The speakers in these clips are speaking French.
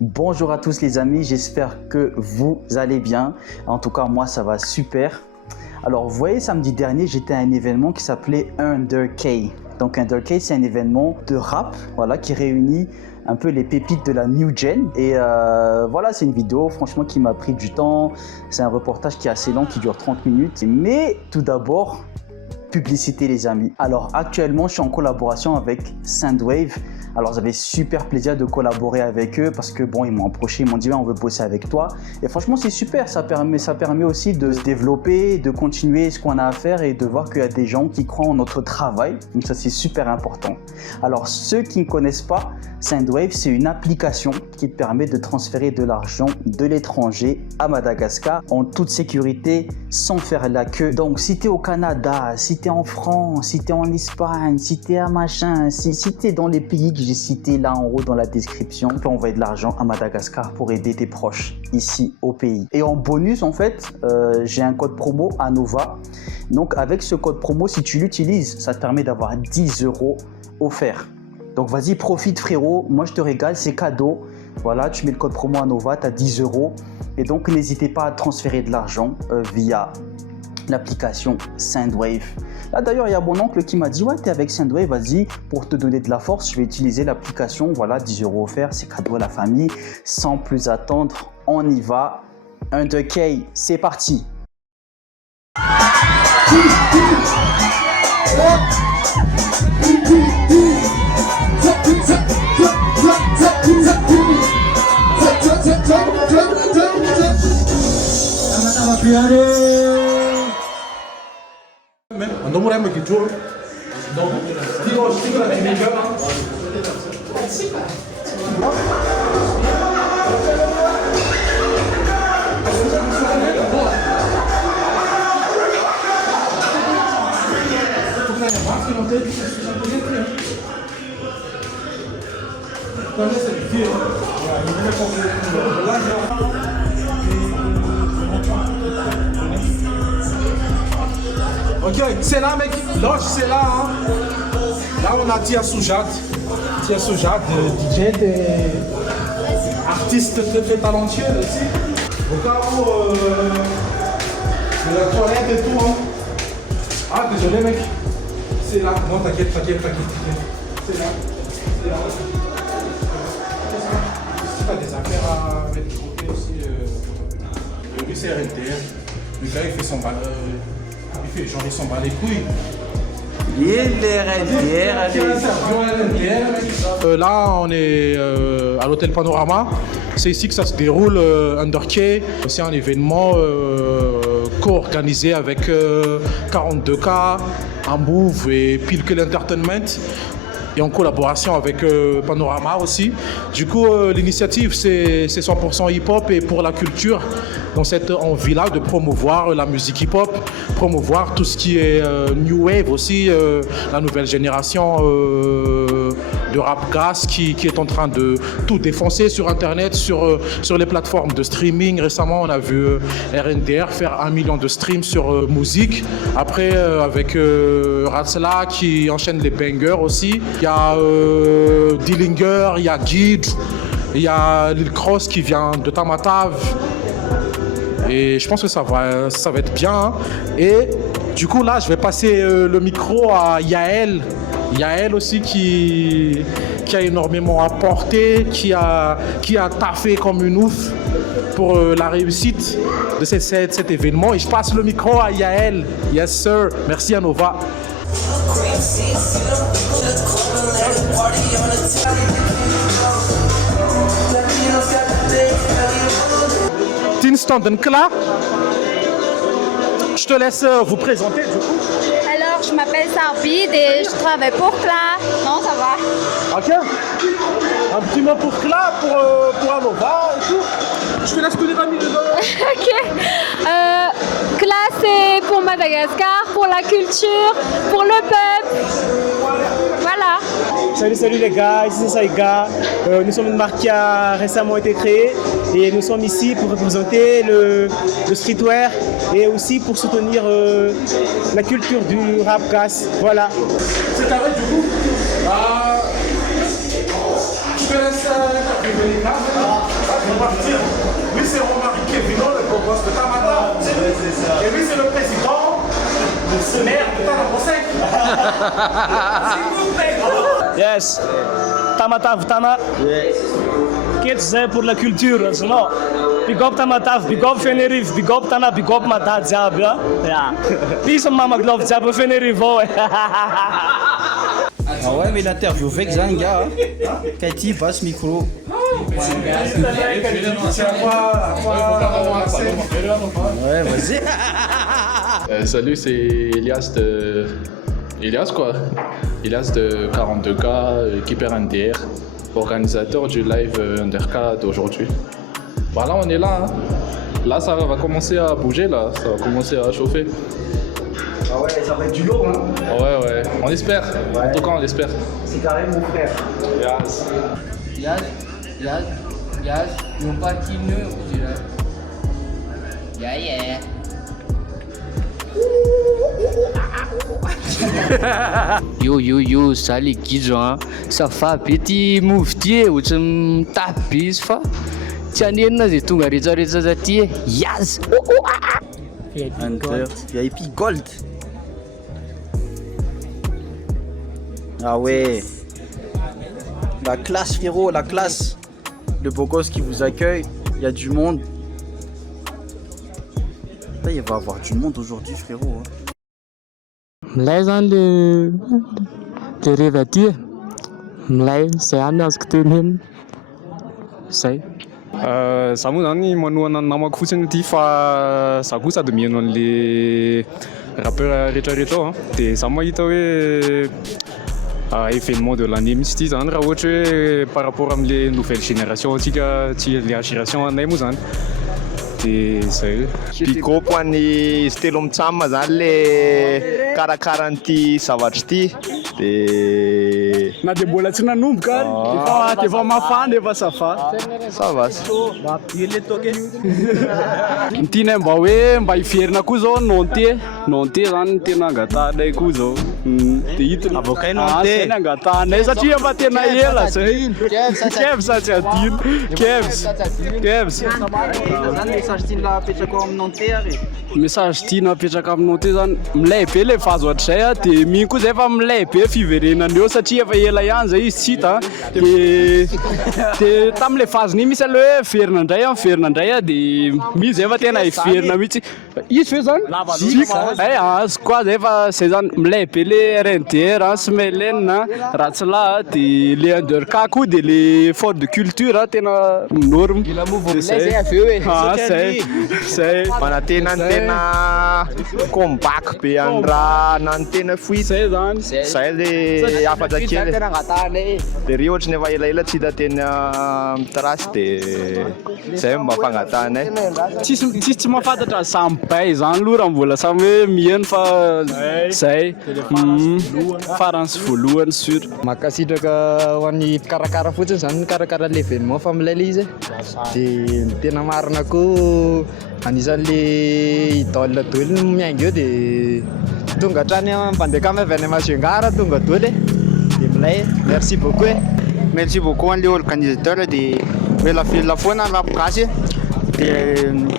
Bonjour à tous les amis, j'espère que vous allez bien. En tout cas, moi ça va super. Alors vous voyez, samedi dernier, j'étais à un événement qui s'appelait Under K. Donc Under K, c'est un événement de rap, voilà, qui réunit un peu les pépites de la New Gen. Et voilà, c'est une vidéo franchement qui m'a pris du temps. C'est un reportage qui est assez long, qui dure 30 minutes. Mais tout d'abord, publicité les amis. Alors actuellement, je suis en collaboration avec Soundwave. Alors j'avais super plaisir de collaborer avec eux parce que bon, ils m'ont approché, ils m'ont dit on veut bosser avec toi. Et franchement c'est super, ça permet aussi de se développer, de continuer ce qu'on a à faire et de voir qu'il y a des gens qui croient en notre travail. Donc ça c'est super important. Alors ceux qui ne connaissent pas, Soundwave c'est une application qui te permet de transférer de l'argent de l'étranger à Madagascar en toute sécurité sans faire la queue. Donc si tu es au Canada, si tu es en France, si tu es en Espagne, si tu es à machin, si tu es dans les pays que j'ai cités là en haut dans la description, tu peux envoyer de l'argent à Madagascar pour aider tes proches ici au pays. Et en bonus en fait, j'ai un code promo ANOVA. Donc avec ce code promo, si tu l'utilises, ça te permet d'avoir 10 € offerts. Donc vas-y, profite frérot, moi je te régale, c'est cadeau. Voilà, tu mets le code promo ANOVA, tu as 10 €. Et donc n'hésitez pas à transférer de l'argent via l'application Soundwave. Là d'ailleurs il y a mon oncle qui m'a dit ouais, t'es avec Soundwave, vas-y, pour te donner de la force je vais utiliser l'application. Voilà, 10 € offerts, c'est cadeau à la famille. Sans plus attendre, on y va. Under K, c'est parti. 너무 하면 이렇게 줘. 너무 스티커 주니까. Ok, c'est là mec, là c'est là hein. Là on a Tia Soujad, DJ, artiste très talentueux aussi. Au cas où de la toilette et tout hein. Ah désolé mec, c'est là, non t'inquiète. C'est là. Si t'as des affaires à mettre de côté aussi, lui c'est RNTR, le gars il fait son bal. Genre ils s'en bat les couilles. Là on est à l'hôtel Panorama. C'est ici que ça se déroule Under K. C'est un événement co-organisé avec 42K, Move et Pilkel Entertainment. Et en collaboration avec Panorama aussi. Du coup, l'initiative, c'est 100% hip-hop et pour la culture, dans cette envie-là de promouvoir la musique hip-hop, promouvoir tout ce qui est New Wave aussi, la nouvelle génération de rap gas qui est en train de tout défoncer sur Internet, sur les plateformes de streaming. Récemment, on a vu RNDR faire 1 million de streams sur musique. Après, avec Ratsla qui enchaîne les bangers aussi. Il y a Dillinger, il y a Guide, il y a Lil Cross qui vient de Tamatave. Et je pense que ça va être bien. Hein. Et du coup, là, je vais passer le micro à Yael. Yael aussi qui a énormément apporté, qui a taffé comme une ouf pour la réussite de cet événement. Et je passe le micro à Yael. Yes, sir. Merci, Anova. Tinston Kla, je te laisse vous présenter du coup. Alors, je m'appelle Sarbide et je travaille pour Kla. Non, ça va. Ok. Un petit mot pour Kla, pour Anova et tout. Je te laisse tous les amis dedans. Ok. Kla, c'est pour Madagascar, pour la culture, pour le peuple. Voilà. Salut les gars, ici c'est Saïga. Nous sommes une marque qui a récemment été créée et nous sommes ici pour représenter le streetwear et aussi pour soutenir la culture du rap gas. Voilà. C'est carré du coup. Je te laisse les gars. c'est Romary Kevino, le beau gosse de Tamata. Et lui, c'est le président de ce maire de Tanabosek. S'il vous plaît. Yes. Tamatave, Tama. Qu'est-ce que c'est pour la culture, non? Big up Tamatave, big up Fenerive, big up Tana, big up Mata Diab, yeah? Peace Mama Glove Diab, Fenerive, ouais. Ah ouais, mais l'interview avec Zanga, Katie, passe micro. Ouais, vas-y. Salut, c'est Elias de... Elias quoi? Elias de 42K, équipe NDR, organisateur du live Underk d'aujourd'hui. Voilà, on est là. Hein. Là, ça va commencer à bouger, là. Ça va commencer à chauffer. Ah ouais, ça va être du lourd, hein. Ouais, on espère. Ouais. En tout cas, on espère. C'est carré, mon frère. Yaz, yung partine ujira. Yeah. Yo, saly gizo hein. Ça fa petit mouvetier ou tu tapis fa. Tianena zay tonga rehetrarehetra zaty Yaz. VIP Gold. Ah ouais. La classe, frérot, la classe. Le beau gosse qui vous accueille. Il y a du monde. Là, il va y avoir du monde aujourd'hui, frérot. Milay zany le reva aty milay zay any azoko teneny zay. Za moa zany manohana ny namako fotsiny ty fa za koa sady mihaino an'le rappeur rehetrarehetra ao dia za mahita hoe événement de l'année misy ty zany raha ohatra hoe par rapport am'le nouvelle génération antsika tsy le génération anay moa zany dia zay. Big up ho an'ny Stelo Mitsama zany le karakara an'ity zavatra ity dia Na dia mbola tsy nanomboka ary efa mafana efa safa Tianay mba hoe mba hiverina koa zao Nanté zany tena angatanay koa zao. Dia hitona Avocat Nanté. angatanay satria mba tena ela zay. Kevs sa tsy adino. Kevs. Zany message tiana apetraka ao amin'ny Nanté ary. Message tiana apetraka amin'ny Nanté zany milay be le vazo hatrizay dia miny koa zay efa milay be fiverenan'eo satria efa ela ihany zay izy tsy hita. Dia tamin'ilay vazony misy aloha hoe verina indray dia misy zay efa tena hiverina mihitsy. Izy ve zany? Azo koa zay efa zay zany milay be le RNDR, Smelena, Ratsila dia le Underk koa dia le fort de culture tena norme. Zay. manantena ny tena comeback be any raha nantena foita zay le afatra kely dia ry ohatra ny efa elaela tsy hita tena mitrasy dia zay mba fangatanay. Tsisy mahafantatra sambay zany aloha raha mbola samy hoe mihaino fa zay farany sy voalohany sur. Makasitraka ho an'ny mpikarakara fotsiny zany mikarakara l'événement fa milay le izy dia tena marina koa anisan'le idole daoly miainga eo dia tonga hatrany mpandeha avy any Masingara tonga daoly dia milay. Merci beaucoup. Merci beaucoup an'le organisateur dia velafela foana rapogasy dia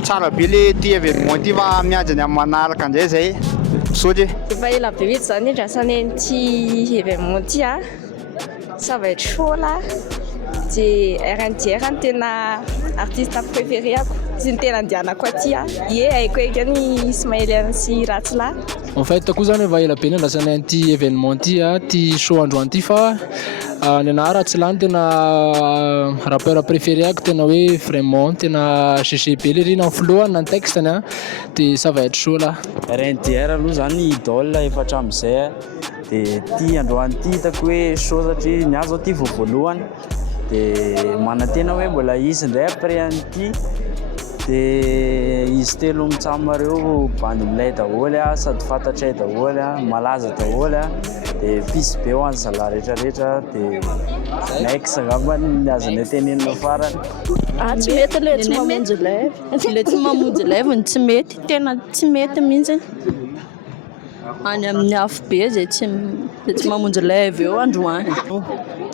tsara be le ty événement ty fa miajany amin'ny manaraka an'izay zay misaoty. Efa ela be mihitsy zany andrasana an'ity événement ty a. Ça va être chaud là. Dia RNDR ny tena artiste préféré-ako sy ny tena andianako aty a. Haiko eky ny Ismaël sy Ratsila. En fait koa zany efa ela be ny andrasana an'ity événement ty ty show androany ty fa ny anahy Ratsila ny tena rappeur préféré-ako tena hoe vraiment tena GGB le rina flow na textany dia ça va être chaud là. RNDR aloha zany idole efa hatramin'izay dia ty androany ty hitako hoe show satria ny azo ty voalohany dia manantena hoe mbola izy indray après an'ity dia izy telo mitsama reo bandy milay daholo sady fantatray daholo malaza daholo dia pisy be ho an'ny zalahy rehetrarehetra dia nex angambany ny azony tenenina farany. Tsy mety le tsy mamonjy live. Le tsy mamonjy live ny tsy mety, tena tsy mety mihitsy. Any amin'ny afo be zay tsy mamonjy live eo androany.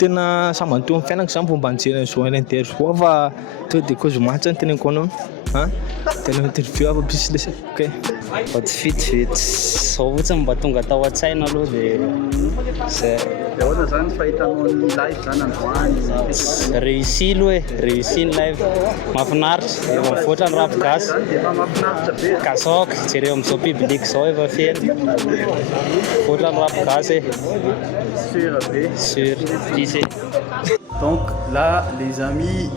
tena samy antoa amin'ny fiainako zany fomba anjera zao LNTR zao fa to de cause match ny teneniko anao tena interview afa business ok vitsivitsy zao fotsiny mba tonga tao an-tsaina aloha de zay ahoana zany fahitanao ny live zany androany réussi aloha réussi ny live mahafinaritra efa mivoatra ny rap gasy efa mahafinaritra be kasaoka jereo am'izao public zao efa feno mivoatra ny rap gasy sûr be sûr dissé. Donc là les amis,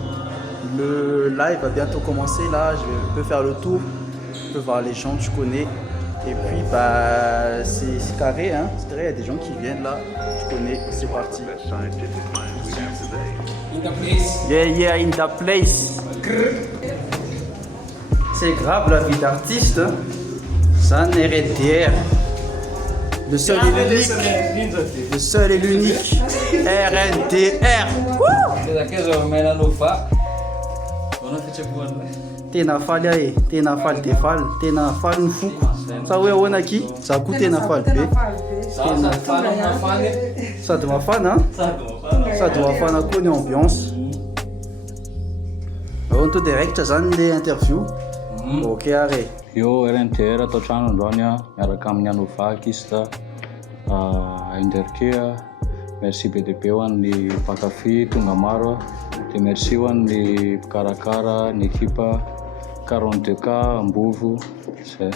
le live va bientôt commencer. Là je peux faire le tour, je peux voir les gens que je connais. Et puis bah c'est carré, hein. C'est carré, il y a des gens qui viennent là, je connais, c'est parti. Yeah, in the place. C'est grave la vie d'artiste, hein. Ça n'est RNTR. Le seul et l'unique. Le seul et l'unique. RNTR. Tena faly ahy, tena faly de faly, tena faly ny foko. Sa hoe ahoana aky? Za koa tena faly be. Sady mafana, sady mafana koa ny ambiance. Onto direct zany le interview. Ok are. Yo RNTR atao trano androany miaraka amin'ny Anovakista Inderkea. Merci be dia be ho an'ny mpankafy tonga maro dia merci ho an'ny mpikarakara ny ekipa 42K Ambovo zay.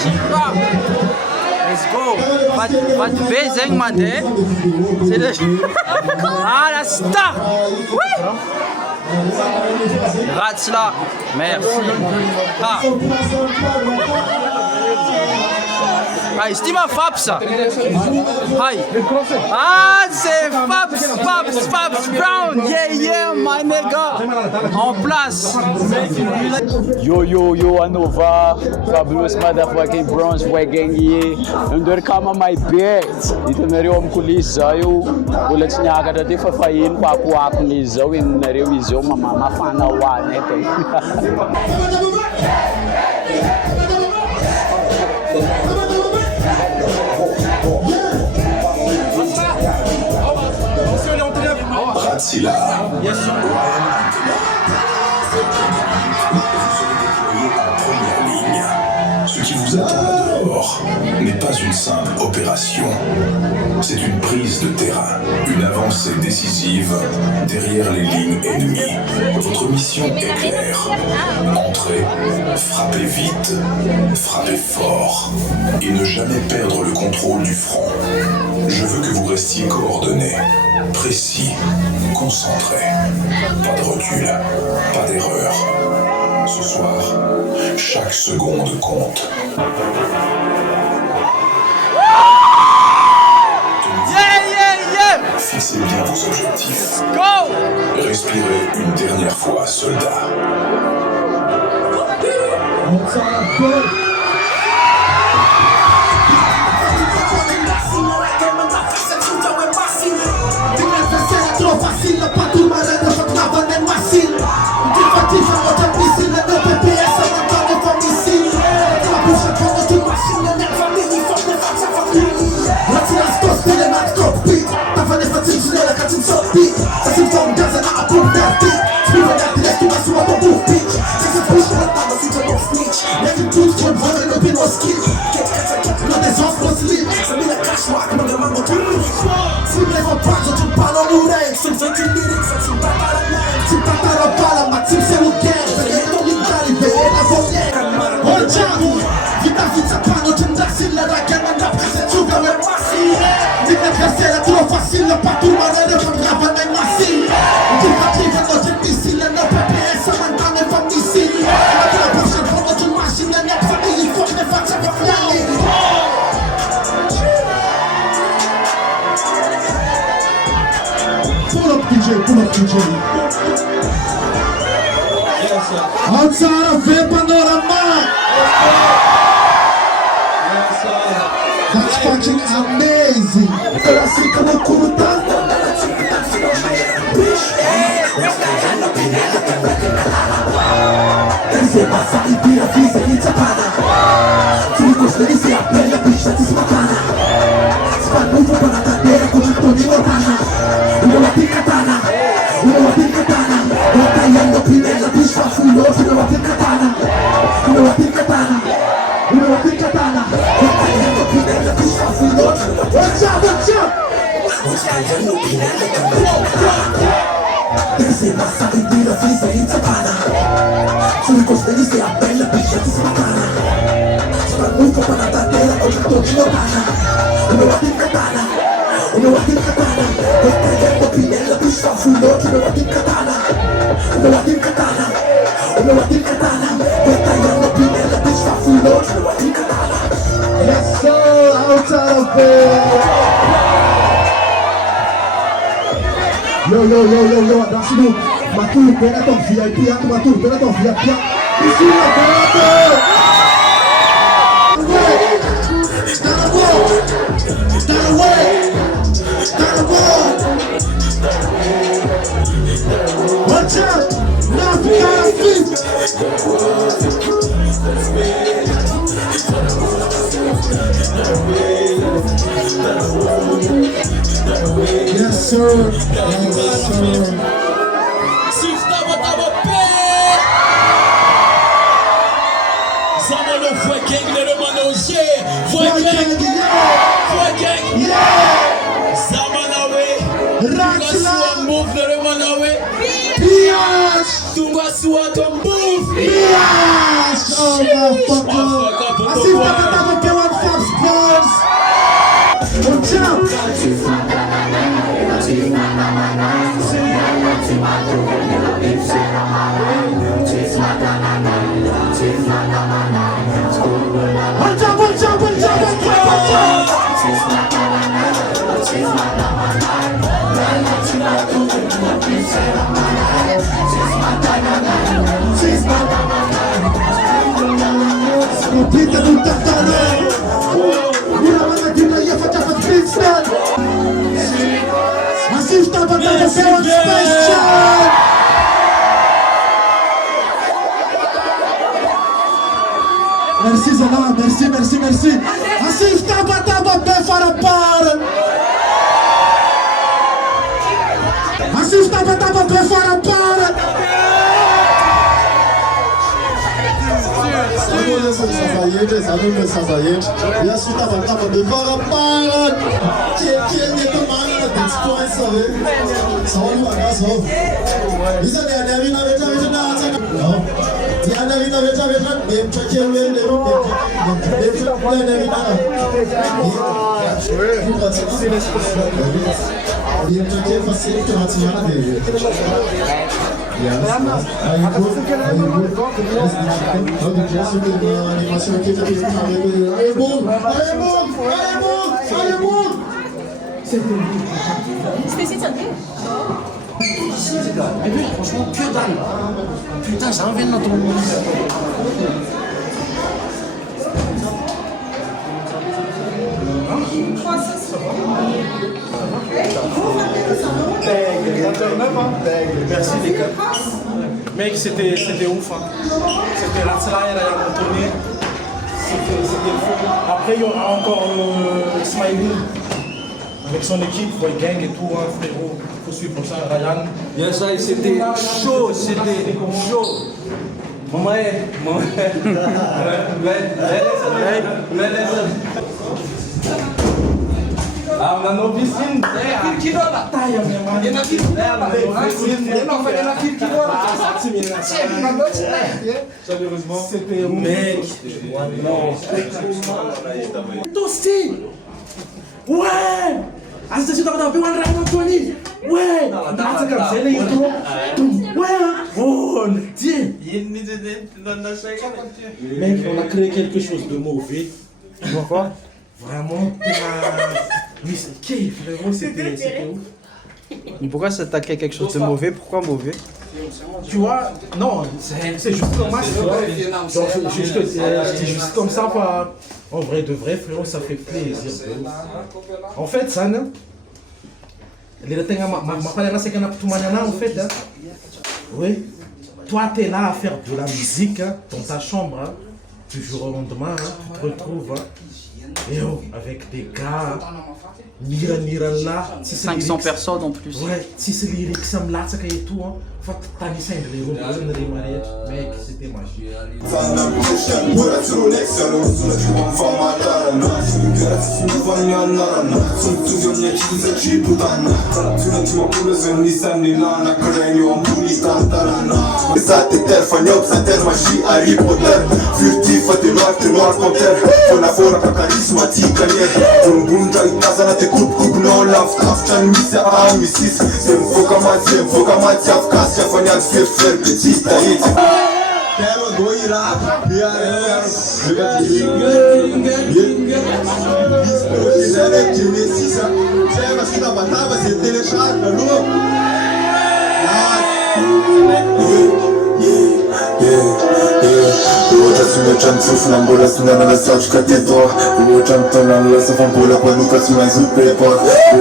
Kira, let's go. Wat bezig man, hè? C'est le... Ah, la star. Oui. Ratsla, merci. Ah. Hi, c'est ma Fabs. Hi. Ah, c'est Fabs Brown. Yeah, my nigga. En place. Yo, Anova. Fabulous motherfucking Browns wagging ye. Under kama my bed. Dito na rin kulis zayo. Ulat niya agad dati fafayin papuak ni zayo in na rin izo mama fanawan ito. Ratsila. Yes, sir. Ce qui vous attend là dehors n'est pas une simple opération. C'est une prise de terrain, une avancée décisive derrière les lignes ennemies. Votre mission est claire. Entrez, frappez vite, frappez fort et ne jamais perdre le contrôle du front. Je veux que vous restiez coordonnés. précis, concentré. Pas de recul, pas d'erreur. Ce soir, chaque seconde compte. Fixez bien vos objectifs. Respirez une dernière fois, soldats. Outside of it, Panorama. That's fucking amazing. Yes, sir, outside of it. Yo, that's no. Matur, pega ton VIP, Matur, pega ton VIP. Ici, watch out! Now we gotta flip! Yes, sir. Yes, sir. Merci Zana, merci. Assiste taba bem fora para. Assiste taba bem fora para. Salut Sazayet. Ya suta taba bem fora para. Quem é que manda dispois sabe? Só uma casa. Isso é a minha vida, não. Mais oui, franchement, que dalle. Putain, ça en vient dans ton monde. Merci les gars. Mec, c'était ouf. Hein. C'était Ratsalaï, Ryan Anthony. C'était fou. Après, il y aura encore Smiley. Avec son équipe, Boy Gang et tout, hein, frérot. Il faut suivre ça, Ryan. Yes, c'était chaud, c'était chaud. Maman, ah, on a nos piscines. Qui donne la taille, il y en a qui donne Sérieusement, c'était mec. Tosti! Ouais! Ah, c'est sûr, t'as vu un Ryan Anthony? Ouais! Ouais! Oh, Dieu! Mec, on a créé quelque chose de mauvais. Pourquoi? Vraiment, mais c'est qui, frérot, c'était ouf. Mais pourquoi ça t'a créé quelque chose de mauvais? Pourquoi mauvais? Tu vois, non, c'est juste comme ça, tu vois. Genre, c'est juste comme ça, pas. En vrai, de vrai, frérot, ça fait plaisir. En fait, ça, non? En fait, hein. Oui. Toi, t'es là à faire de la musique hein, dans ta chambre, hein, du jour au lendemain, hein, tu te retrouves. Hein, et oh, avec des gars, Niran là. 500 personnes en plus. Ouais, si c'est lyrique, ça me l'a, ça et tout. Hein. Faut que t'as mis ça mec, c'était magique. Quero doirar, Nambola sunana la sauce katetwa Uchantona la safambola kwa nuka sumazupepa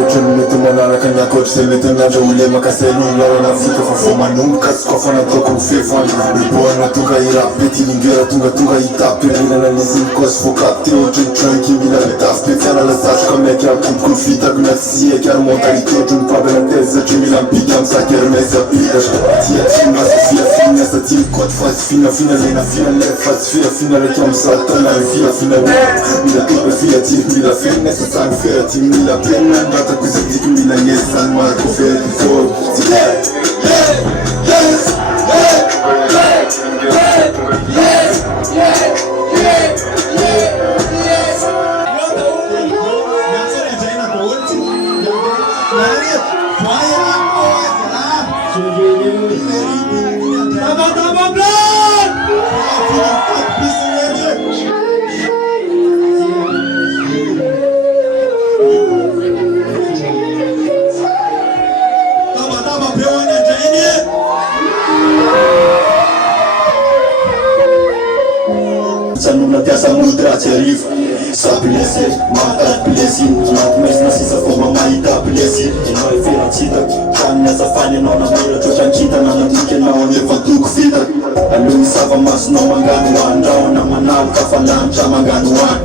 Uchanutuma na kanya coach seletona jawule makaselu la na fika fafoma nunca skofana toko ufefan Boa tunga ira peti lingera tunga itape Ina na lizim kos focate Uchan kimila metaf Petiana la sauce kame kia kumfita kuna siye kia montalite Uchun pabe la teze chimila mpika msaker mesa pika Tia chima sofia fina sa tim kot faz fina lena fina lef faz fina Comme ça, t'en as une fille à finale. Il a tout fait à type, il a fait une naissance à faire. Tim, il a peine, même dans ta cousin, dit qu'il a une naissance à moi, qu'on fait du sol. Essa mudra te arriva, sa plaisir, mata plaisir, not mesna si sa forma maita plaisir, e noi feracita, canna sa fane non amira, to chancita na natike na onde fatu kusita, alumi sava mas no manganu anda, na manal kafalancha manganu an,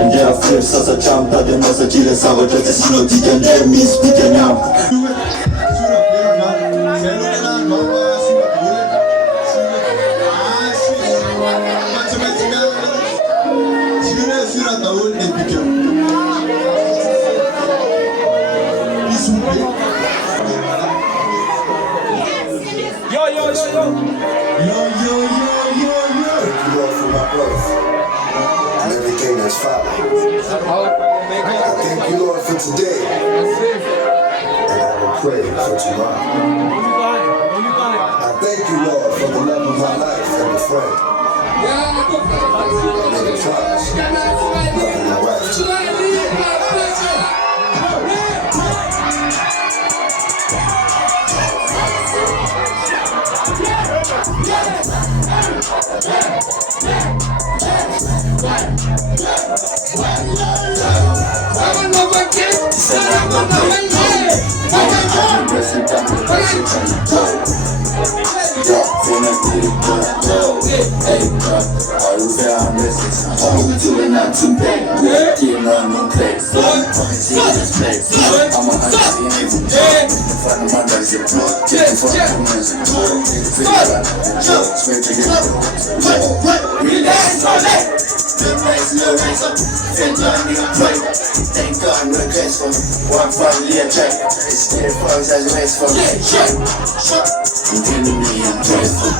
ende a fer sa chamta de nossa chile sava to te sino dikende mis dikenyam. Yo, as follows. I thank you, Lord, for today, and I will pray for tomorrow. I thank you, Lord, for the love of my life and the friend. And the trust, loving my wife too. Thank God I'm gonna grace for one family and check. Stay for us as ways for me. Continue me and grateful.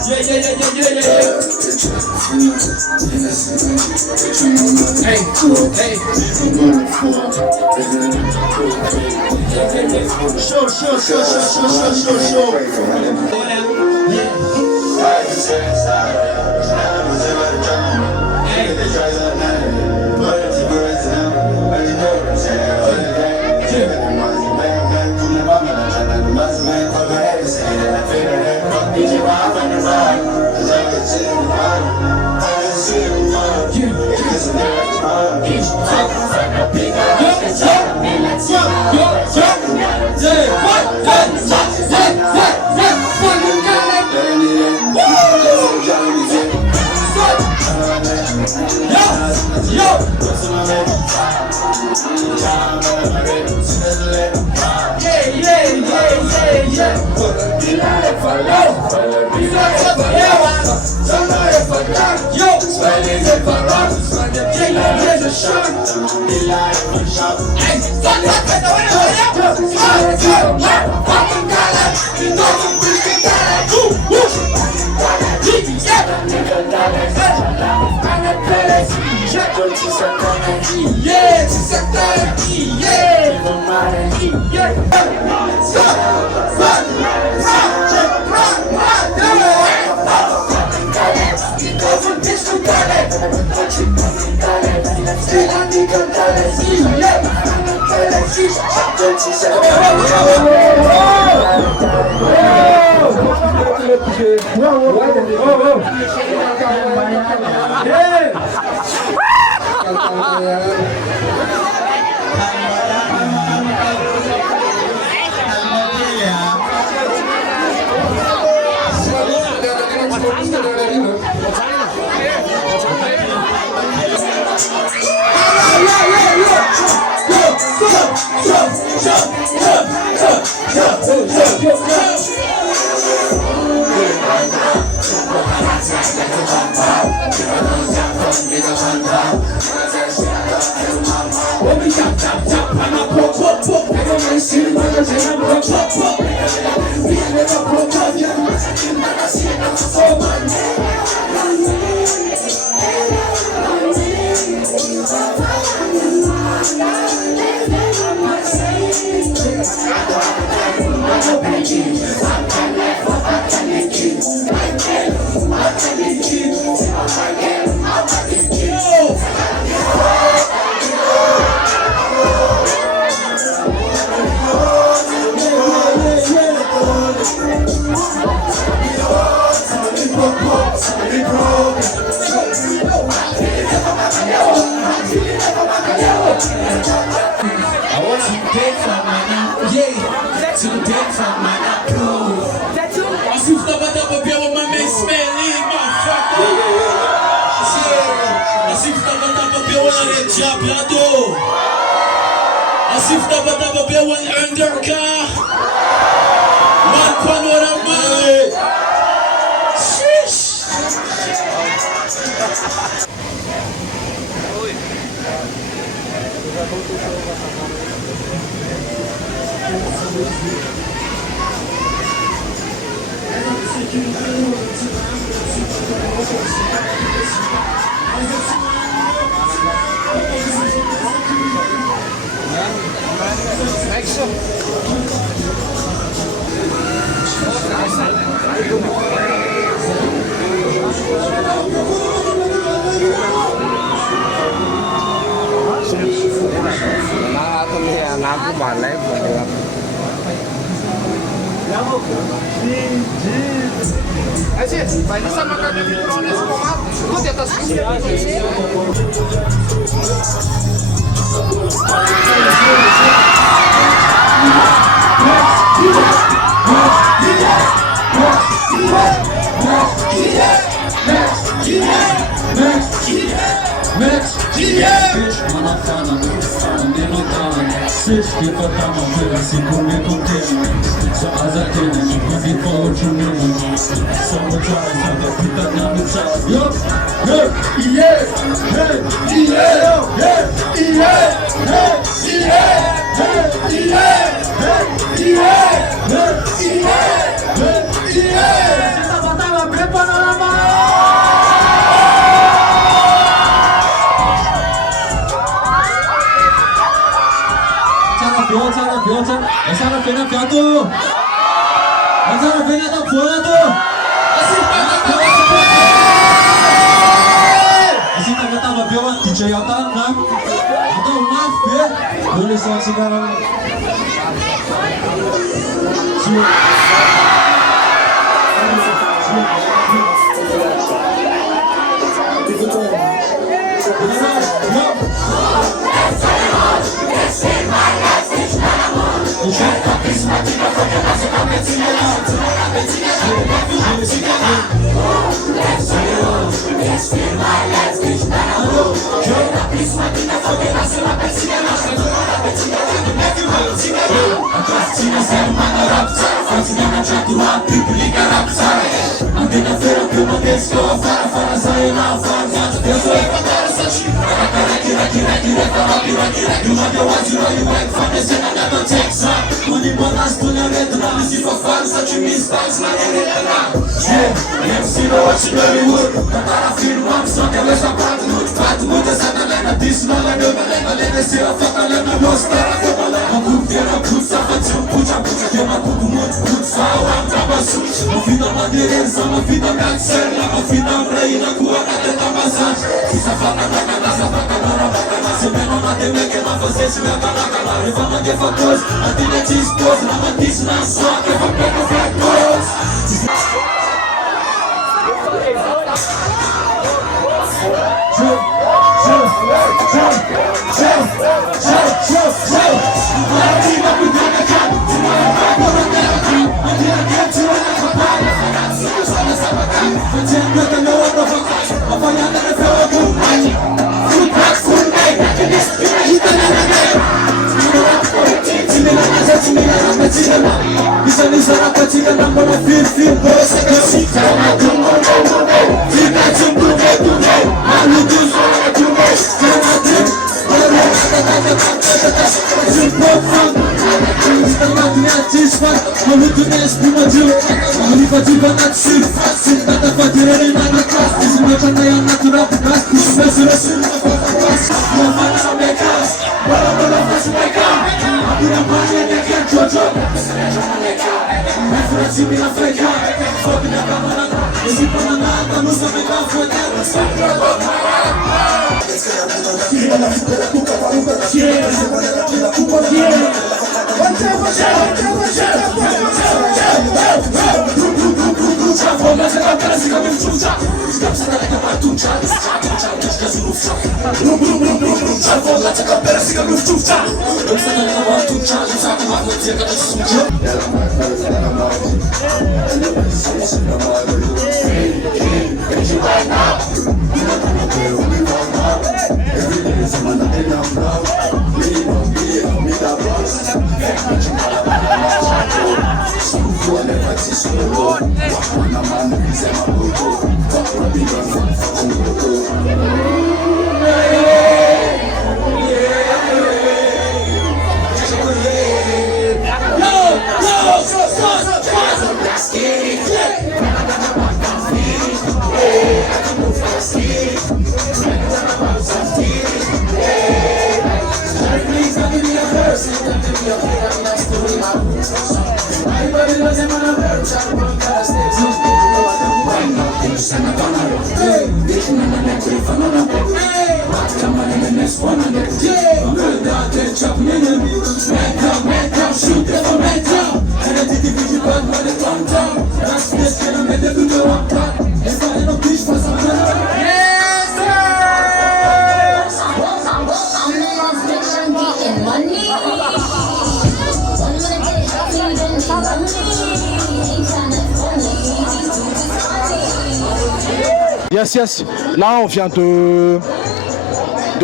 Yes. Là, on vient de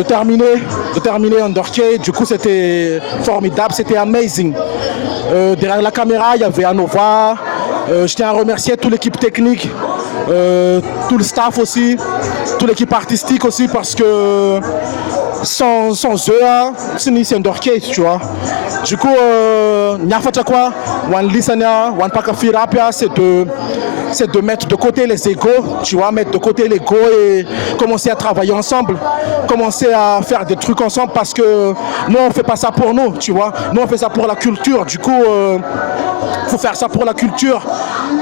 terminer Undercade. Du coup, c'était formidable, c'était amazing. Derrière la caméra, il y avait Anova. Je tiens à remercier toute l'équipe technique, tout le staff aussi, toute l'équipe artistique aussi, parce que sans eux, c'est Undercade, tu vois. Du coup, Nyafachakwa, One Listener, One Pakafirapia, c'est de mettre de côté les égos, tu vois, mettre de côté l'ego et commencer à travailler ensemble, commencer à faire des trucs ensemble parce que nous, on fait pas ça pour nous, tu vois. Nous, on fait ça pour la culture. Du coup, faut faire ça pour la culture.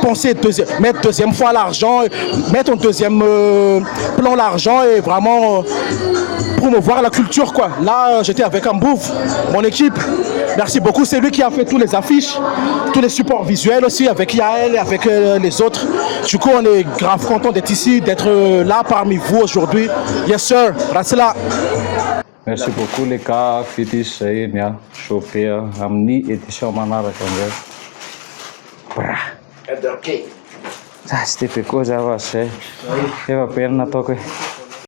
Penser mettre deuxième fois l'argent, mettre en deuxième plan l'argent et vraiment promouvoir la culture, quoi. Là, j'étais avec Ambouf, mon équipe. Merci beaucoup. C'est lui qui a fait tous les affiches, tous les supports visuels aussi, avec Yael et avec les autres. Du coup, on est grave content d'être ici, d'être là parmi vous aujourd'hui. Yes, sir. Rassela. Merci beaucoup les gars. Fitis zay nia chauffeur amin'ny édition manaraka amizay. Bra. Undercade. Tsy de be koa zava zay. Efa be nataoko hoe.